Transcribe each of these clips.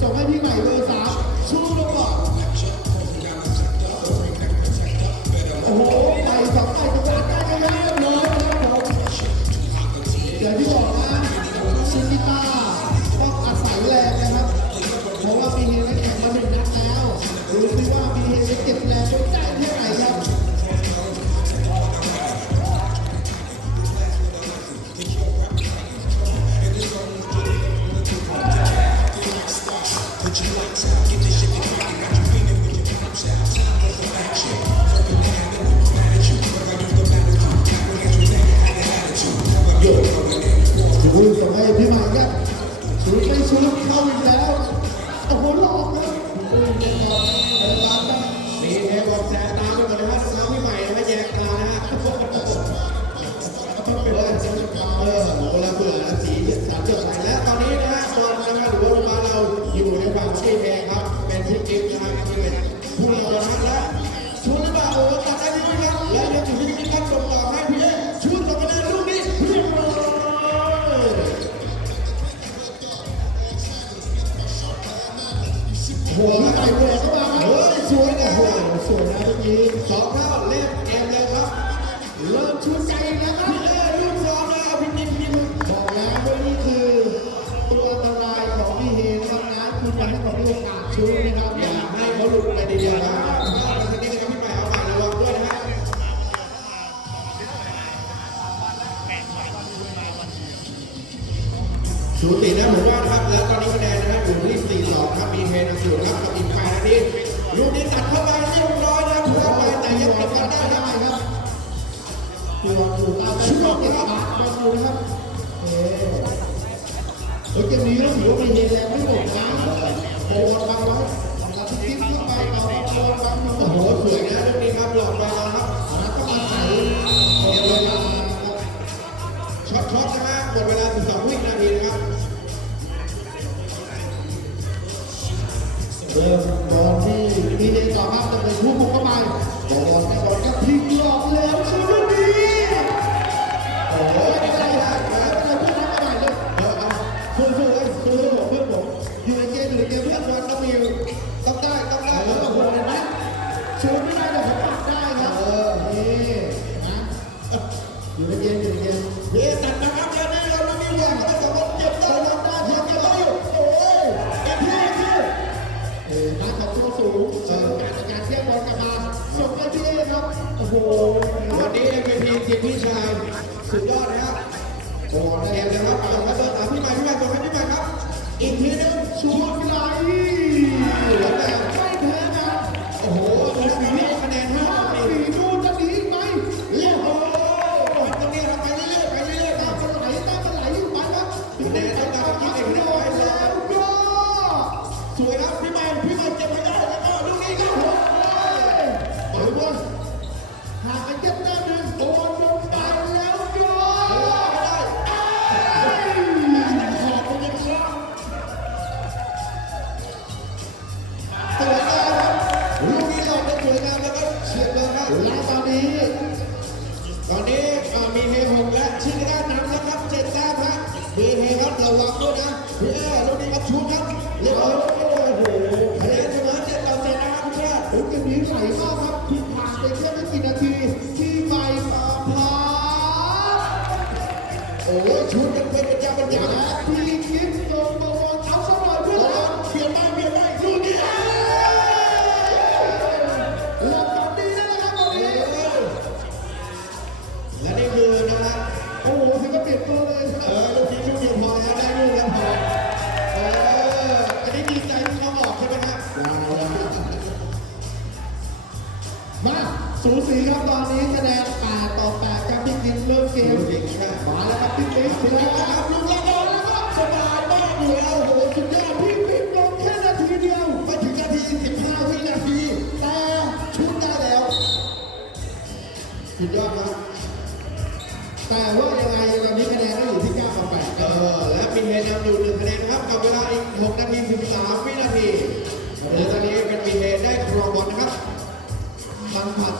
小白你买个 what you. Una ศูนย์ติดนะผมว่านะครับ แล้วตอนนี้คะแนนนะครับอยู่ที่สี่สองครับ มีเทนสูนครับกับอีกแาดนาทีลูกนี้ตัดเข้าไปเรียบร้อยนะถูกเข้าไปแต่ยังติดกันได้ได้ครับตัวถูกชุดลงนครับมาดูนะครับเอ๊ะเกมนี้เราถือว่าเป็นเย็แล้ว เบเฮครับเดี๋ยวังด้วยนะพี่แอร์ลูกนี้ครับชูครับเรียบร้อยีครับตอนนี้คะแนน8ต่อ8ครับพี่กิ๊เริ่มเกมมาแล้วครับพี่กิ๊กถึงแล้วครับลุกระเบิแล้วครับสบายมากเลยโอ้โหสุดยอดพี่กิ๊กลงแค่นาทีเดียวไม่ถึงนาที15วินาทีแต่ชุดได้แล้วสุดยอดครับแต่ว่ายังไงตอนนี้คะแนนก็อยู่ที่9ต่อ8เออและมีเฮนำอยู่1คะแนนครับกับเวลาอีก6นาที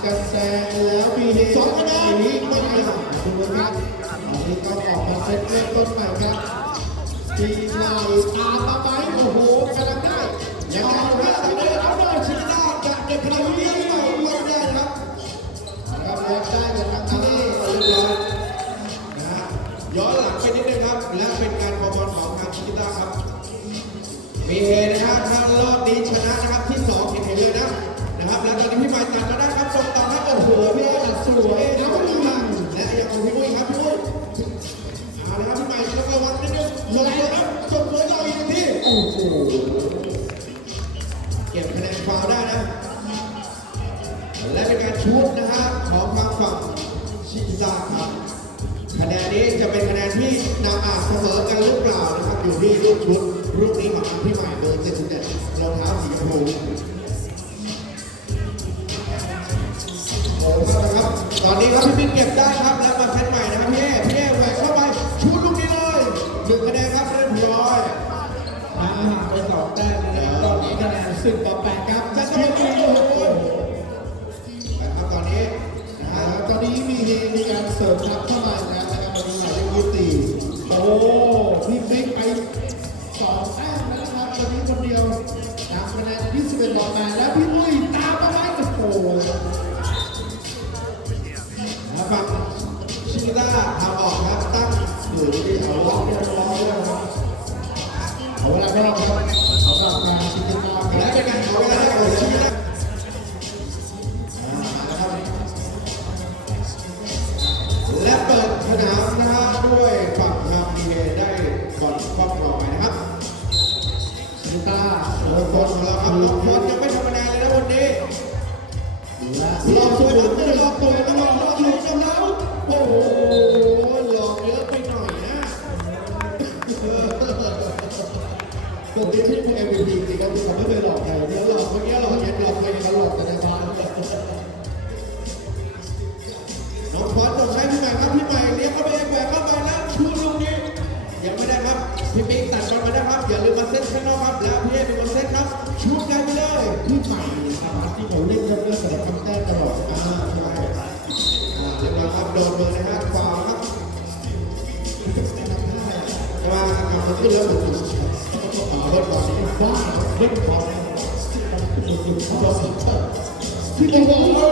กันแซงแล้วมีเฮสองคะแนนไม่ไปสามคุณครับอันนี้ก็ออกมาเซตเริ่มต้นใหม่ครับทีไหลอาตาไปโอ้โหกำลังได้ยังไง ครับตอนนี้ครับพี่ปิ๊เก็บได้ครับแล้วมาเซตใหม่นะครับพี่เอพี่เอแหวกเข้าไปชูลูกนี้เลยหนึ่งคะแนนครับเรียบร้อยอ่างไปสองแต้มแล้วตอนนี้คะแนนสิบต่อแปด ว่าเราขึ้นแล้วผมเบิร์ดบอลบ้าเบิร์ดบอลเขาบอกสิที่ผมบอกว่า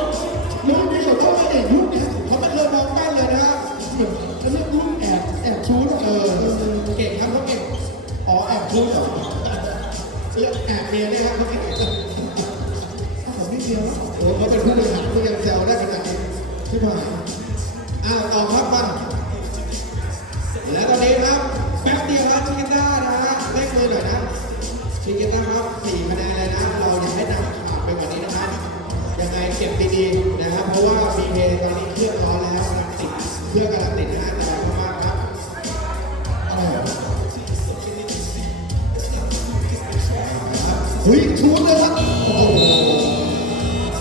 รุ่นนี้เขาก็ไม่เด็กยุคนี้เขาเป็นเรื่มมองแป้นเลยนะฮะเรื่องรุ่นแอบแอบชู้เออเก่งครับเขาเก่งอ๋อแอบชู้เหรอเรียกแอบเมียได้ครับเขาเก่งถ้าผมไม่เดียวโอ้เขาเป็นผู้บริหารที่ยังเซวได้ขนาดนี้ที่มาอ้าวต่อครับมา อย่นี้นะครับ ยังไงเก็บดีๆนะครับ เพราะว่ามีเพย์ตอนนี้เครื่องร้อนแล้วกำลังติดเครื่องกำลังติดนะฮะแต่ว่ามากครับเฮ้ยชูนเลยครับโอ้โห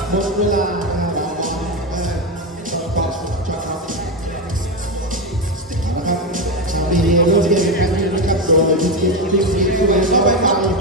หมดเวลาชาวดีเริ่มเรียนกันนะครับโดยที่ที่ที่เข้าไปเข้าไปครับ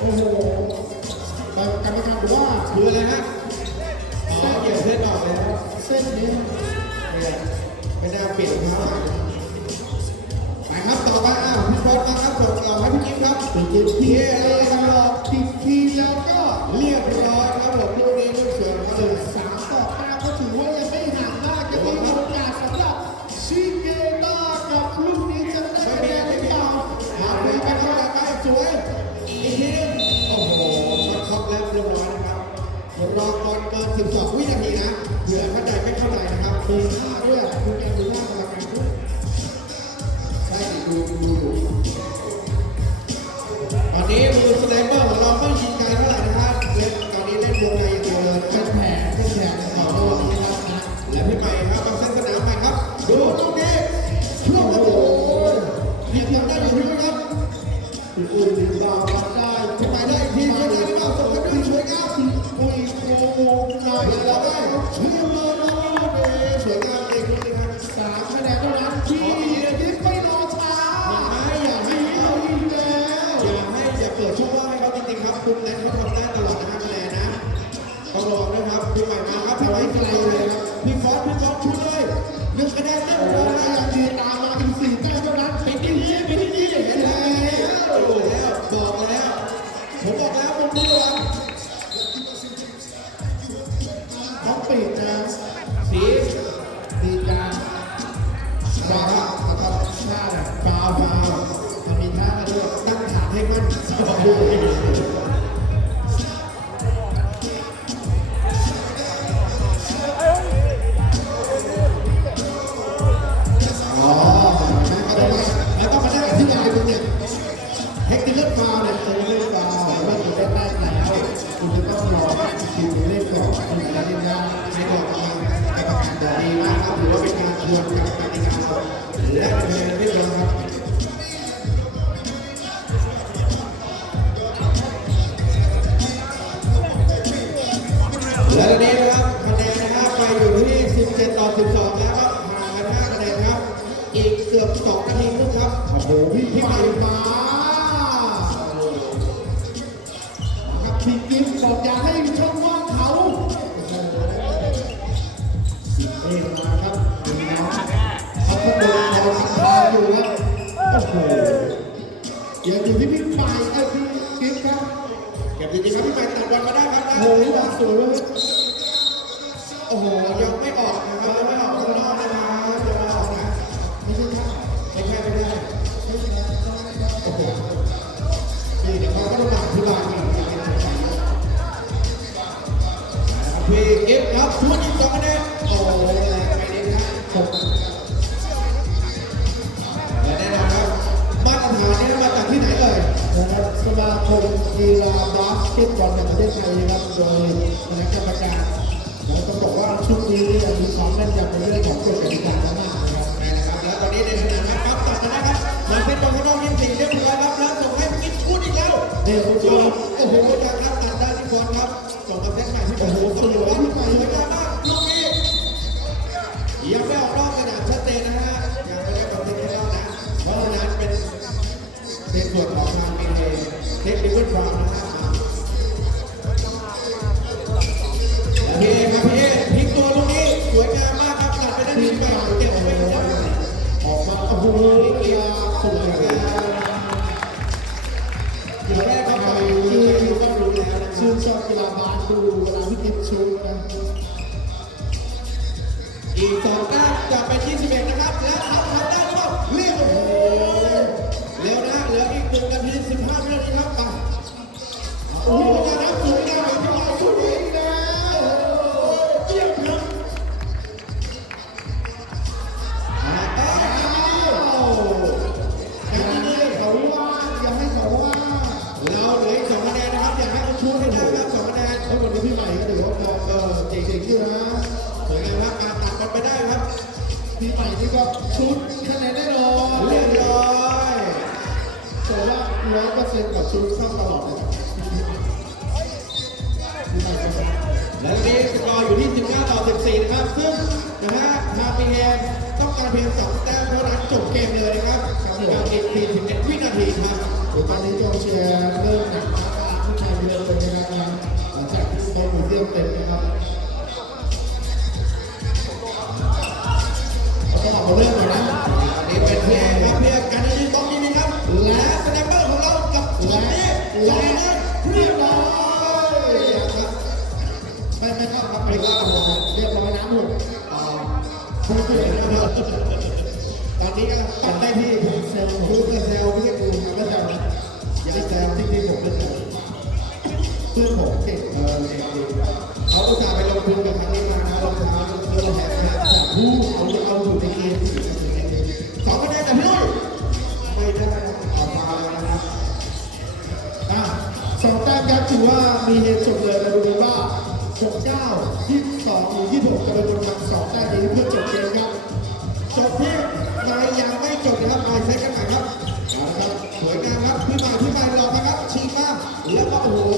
โอ้โหกรรมการบอกว่าคืออะไรฮะ สอบวินาทีนะเหยื่อท่าใจไม่เข้าใจนะครับคุณค่าด้วยคุณแกดูท่ากรรัการด้ใช่ดูดูดูตอนนี้มือสเตเปอลของเราเพิ่ชินกายเท่าไหร่นะครับเล่นตอนนี้เล่นวงในอย่างเดียวเลยเป็แผลเป็นแผลในสองโลกนะครับและพี่ใหม่ครับมาเส้นสนามใหม่ครับ ดูตรงนี้ช่วงโอ้เหยังทำได้อยู่ด้วยครับอุ่นต่อได้พี่ใหม่ได้ทีมได้หรือาส่ง ภูมิใจเเด้สวยงามเลยคุนคะแนนเท่านั้นที่ยิ้มไม่รอช้าให้อยากให้เขายิงแล้วอให้อย่เปิดช่องว่างให้เขาจริงๆครับคุณแนเขาทำได้ตลอดนะฮะแนนะต้องรอนะครับพี่ใหม่มาครับแถวให้ไกลเลยครับพี่ฟอสพี่ฟอสช่วยเลยหนึ่งคะแนนเท่านั้นอยากยืตามมาถึงสี่แต้เท่านั้นไปที่นี่ไปที่นี่เนแบอกแล้วผมบอกแล้วผมไม่ยอม มีกิ๊ฟบอกอย่าให้ช่องว่างเขาเอ็มาครับน้องเขาก็เดินรอสักทาอยู่ครับโอ้โหเดี๋ยวอยู่ที่พี่ใหม่ไอ้พี่กิ๊ฟครับเก็บดีๆครับพี่ไปตัดบอลมาได้ครับโอ้โหสวยเลย พี่เก็บครับทวนอีกสองคะแนนโอ้โหแรงไปนิดครับผมและแน่นอนครับมาตรฐานนี้มาจากที่ไหนเอ่ยนะครับสมาคมกีฬาบาสเกตบอลแห่งประเทศไทยนะครับโดยคณะกรรมการแล้วต้องบอกว่าชุดนี้เนี่ยมีความแม่นยำในเรื่องของกฎกติกามากนะครับนะครับ แล้วตอนนี้ในสนามครับตัดมานะครับมาเป็นบอลข้างนอกยิงสี่เรียบร้อยครับแล้วส่งให้กิ๊กพูดอีกแล้วเนี่ยคุณผู้ชมโอ้โหจากครับ จบส่งาเส้นใหม่ที่โอ้โหสวยมากสวยงามมากลูกนี้ยังไม่ออกนอกสนามชัดเจนนะฮะยังไม่ได้กำหนให้รอบนะเพราะฉะนั้นเป็นเป็นส่วนของทางเอเทคนิคฟาร์มนะครับ ดูเวลาพี่กิ๊ฟชูนะอีสองก้าจะไป็น21นะครับ แล้วทำทำได้หรือ พี่ใหม่นี่ก็ชุดคะแนนแน่นอนเรียบร้อยแต่ว่าร้อยเปอร์เซ็นต์กับชุดเข้าตลอดเลยและนี้สกอร์อยู่ที่ 19 ต่อ 14 นะครับ ซึ่งนะฮะทางพีเอต้องการเพียง2แต้มเท่านั้นจบเกมเลยนะครับกับการเอีก41วินาทีครับตอนนี้กองเชียร์เริ่มหนักผู้ชายเยอะเลยนะครับหลังจากที่โต๊ะหมูเตี้ยมเต็มนะครับ แล้วก็ออกมาเริ่มก่อนนะอันนี้เป็นพีเอครับพีเอการยืนตรงนี้นะครับ และสแนปเปอร์ของเรากับช็อตนี้สองนัดเรียบร้อยครับไม่ไม่ครับครับไม่ครับเรียบร้อยน้ำหมดอ่าพูดถึงนะครับตอนนี้กำลังตัดได้ที่เซลล์ลูกระเซลไม่ใช่กูครับก็จะอย่าแซวจริงๆผมก็จะเพื่อนผมเก่งเออจริงเขาอุตส่าห์ไปลงทุนกับครั้งนี้มานะรองเท้าเพื่อแหกแหกแต่ผู้เอา มีเหตุจบเลยมาดูกันว่า69 22หรือ26จะเป็นคนทำสอบได้ดีเพื่อจบเกมครับจบที่นายยังไม่จบนะครับนายเซ็ตกันใหม่ครับเอาละครับสวยงามครับพี่มาพี่มาหลอกนะครับฉีกมาแล้วก็โอ้โห